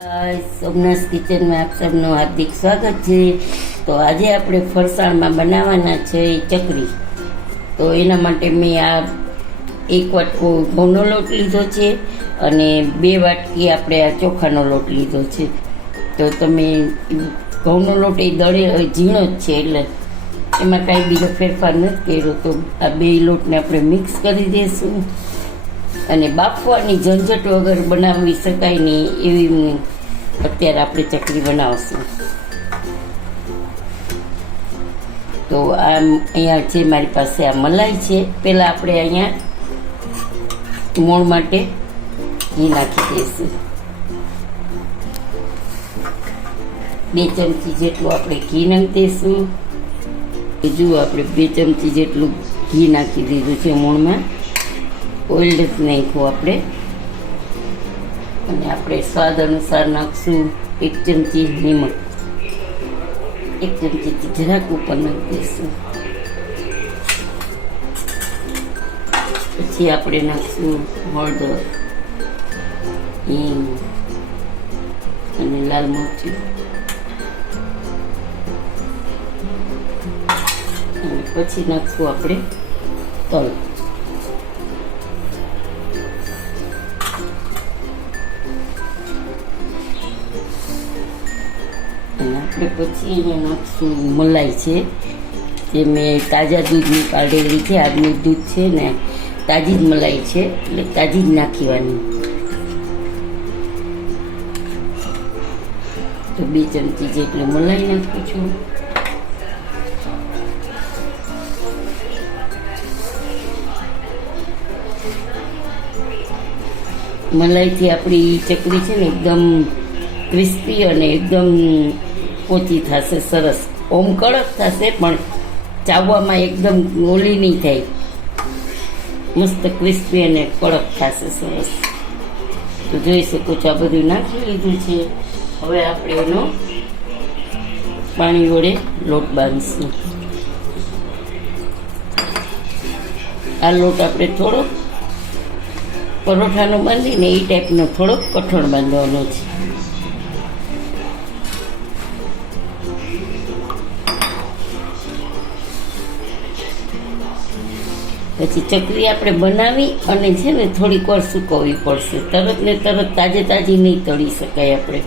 સોમનાથ કિચનમાં આપ સૌનું હાર્દિક સ્વાગત છે। તો આજે આપણે ફરસાણમાં બનાવવાના છે ચકરી। તો એના માટે મેં આ એક વાટકો ઘઉંનો લોટ લીધો છે અને 2 વાટકી આપણે આ ચોખાનો લોટ લીધો છે। તો તમે ઘઉંનો લોટ એ દળે ઝીણો જ છે એટલે એમાં કાંઈ બીજો ફેરફાર નથી કર્યો। તો આ 2 લોટને આપણે મિક્સ કરી દઈશું અને બાફવાની ઝંઝટ વગર બનાવી શકાય નહીં એવી અત્યારે આપણે ચકરી બનાવશું। તો આ અહીંયા છે મારી પાસે આ મલાઈ છે। પહેલાં આપણે અહીંયા મોણ માટે ઘી નાખી દઈશું। 2 ચમચી જેટલું આપણે ઘી નાખી દઈશું। જુઓ આપણે 2 ચમચી જેટલું ઘી નાખી દીધું છે મોણમાં। ઓઇલ જ નાખ્યું આપણે અને આપણે સ્વાદ અનુસાર નાખશું 1 ચમચી નિમક। 1 ચમચીથી જરાક ઉપર નાખી દઈશું। પછી આપણે નાખશું હળદર, હિંગ અને લાલ મરચું અને પછી નાખશું આપણે તલ। આપણે પછી અહીંયા નાખશું મલાઈ છે જે મેં તાજા દૂધની કાઢેલી છે। આજનું દૂધ છે ને તાજી જ મલાઈ છે એટલે તાજી જ નાખવાની। તો 2 ચમચી જેટલી મલાઈ નાખું છું। મલાઈથી આપણી ચકરી છે ને એકદમ ક્રિસ્પી અને એકદમ પોચી થશે, સરસ। ઓમ કડક થશે પણ ચાવવામાં એકદમ ઓલી નહીં થાય, મસ્ત ક્રિસ્પી અને કડક થશે, સરસ। તો જોઈ શકો છો આ બધું નાખી લીધું છે। હવે આપણે એનો પાણી વડે લોટ બાંધીશું। આ લોટ આપણે થોડોક પરોઠાનો બાંધીને એ ટાઈપનો થોડોક કઠણ બાંધવાનો છે। પછી ચકરી આપણે બનાવી અને છે ને થોડીક વાર સૂકવવી પડશે, તરત ને તરત તાજે તાજી નહીં તળી શકાય આપણે।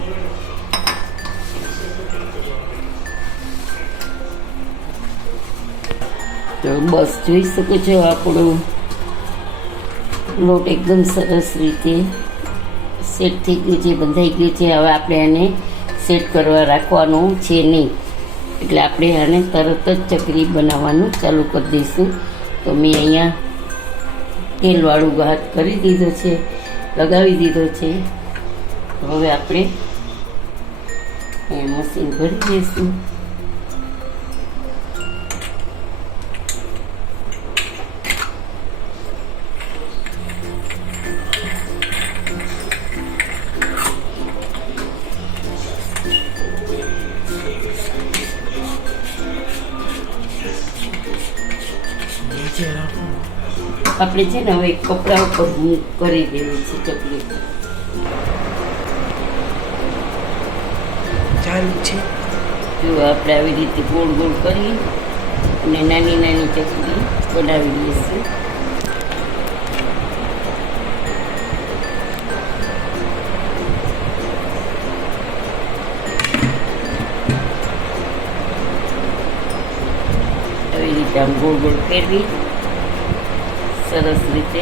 તો બસ જોઈ શકો છો આપણો લોટ એકદમ સરસ રીતે સેટ થઈ ગયું છે, બંધાઈ ગયું છે। હવે આપણે આને સેટ કરવા રાખવાનું છે નહીં, એટલે આપણે આને તરત જ ચકરી બનાવવાનું ચાલુ કરી દઈશું। તો મેં અહીંયા તેલવાળું હાથ કરી દીધો છે, લગાવી દીધો છે। હવે આપણે મશીન ભરી દઈશું। આપણે છે ને હવે કપડા ઉપર કરી દેવી છે ચકલી ચાલુ છે। જો આપણે આવી રીતે ગોળ ગોળ કરી અને નાની નાની ચકલી બનાવી દઈશું। આવી રીતે આમ ગોળ ગોળ ફેરવી સરસ રીતે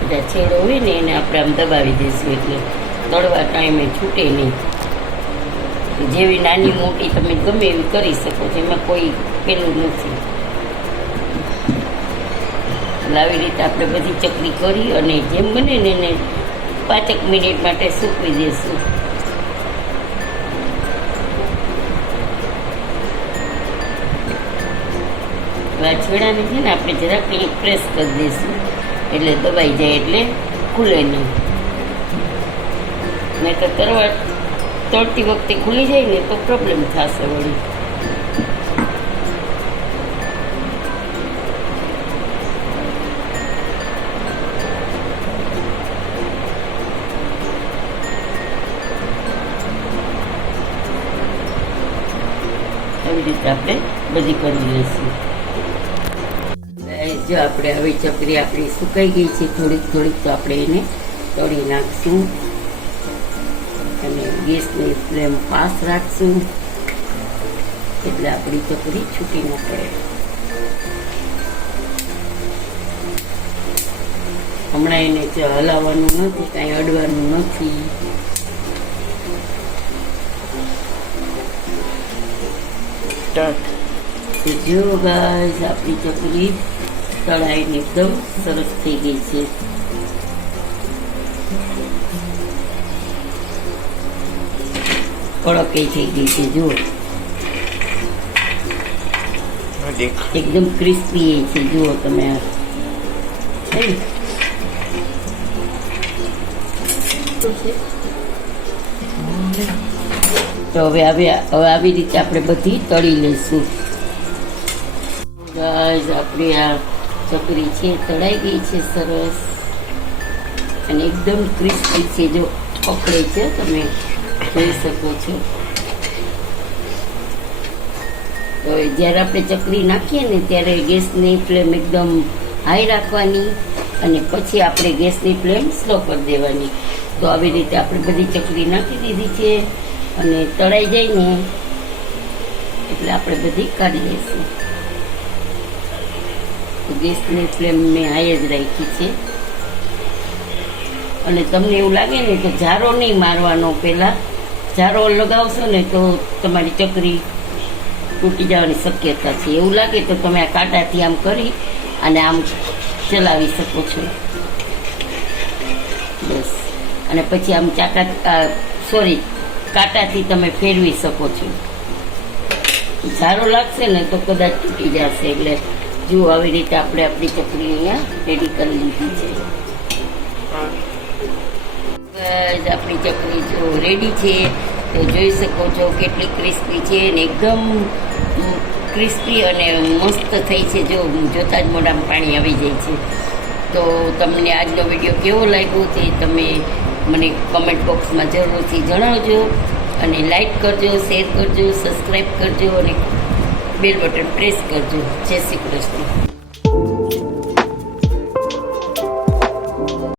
બધા છેડો હોય ને એને આપણે આમ દબાવી દઈશું એટલે તળવા ટાઈમે છૂટે નહીં। જેવી નાની મોટી તમે ગમે એવી કરી શકો છો, એમાં કોઈ પેલું નથી। એટલે આવી રીતે આપણે બધી ચકરી કરી અને જેમ બને ને એને 5 મિનિટ માટે સૂકવી દઈશું। આ છેડાને છે ને આપણે જરાક પ્રેસ કરી દઈશું એટલે દબાઈ જાય એટલે ખુલે નહીં, નહીં તો તળતી વખતે ખુલી જાય ને તો પ્રોબ્લેમ થશે વળી। આવી રીતે આપણે બધી કરી લઈશું. જો આપણે હવે ચકરી આપણી સુકાઈ ગઈ છે થોડીક થોડીક, તો આપણે એને તળી નાખશું અને ગેસની ફ્લેમ ફાસ્ટ રાખશું એટલે આપણી ચકરી છૂટી ન પડે. હમણાં એને હલાવવાનું નથી, કાંઈ અડવાનું નથી. તો જો ગાઈસ આપણી ચકરી તળાઈને એકદમ સરસ થઈ ગઈ છે. કડક થઈ ગઈ છે. જુઓ એકદમ ક્રિસ્પી છે. જુઓ તમે તો હવે આવી રીતે આપણે બધી તળી લઈશું. ગાઈસ આપણી આ ચકરી છે તળાઈ ગઈ છે સરસ અને એકદમ ક્રિસ્પી છે. જો પકડે છે, તમે જોઈ શકો છો. તો જ્યારે આપણે ચકરી નાખીએ ને ત્યારે ગેસની ફ્લેમ એકદમ હાઈ રાખવાની અને પછી આપણે ગેસની ફ્લેમ સ્લો કરી દેવાની. તો આવી રીતે આપણે બધી ચકરી નાખી દીધી છે અને તળાઈ જાય ને એટલે આપણે બધી કાઢી લઈશું. ગેસની ફ્લેમ મેં હાઈ જ રાખી છે. અને તમને એવું લાગે ને તો જારો નહીં મારવાનો. પહેલાં જારો લગાવશો ને તો તમારી ચકરી તૂટી જવાની શક્યતા છે. એવું લાગે તો તમે આ કાંટાથી આમ કરી અને આમ ચલાવી શકો છો. બસ. અને પછી આમ કાંટાથી તમે ફેરવી શકો છો. જારો લાગશે ને તો કદાચ તૂટી જશે. એટલે જો આવી રીતે આપણે આપણી ચકરી અહીંયા રેડી કરી લીધી છે. આપણી ચકરી જો રેડી છે તો જોઈ શકો છો કેટલી ક્રિસ્પી છે ને એકદમ ક્રિસ્પી અને મસ્ત થઈ છે. જો જોતાં જ મોઢામાં પાણી આવી જાય છે. તો તમને આજનો વિડીયો કેવો લાગ્યો તે તમે મને કમેન્ટ બોક્સમાં જરૂરથી જણાવજો અને લાઈક કરજો, શેર કરજો, સબસ્ક્રાઈબ કરજો અને બેલ બટન પ્રેસ કરજો. જય શ્રી કૃષ્ણ.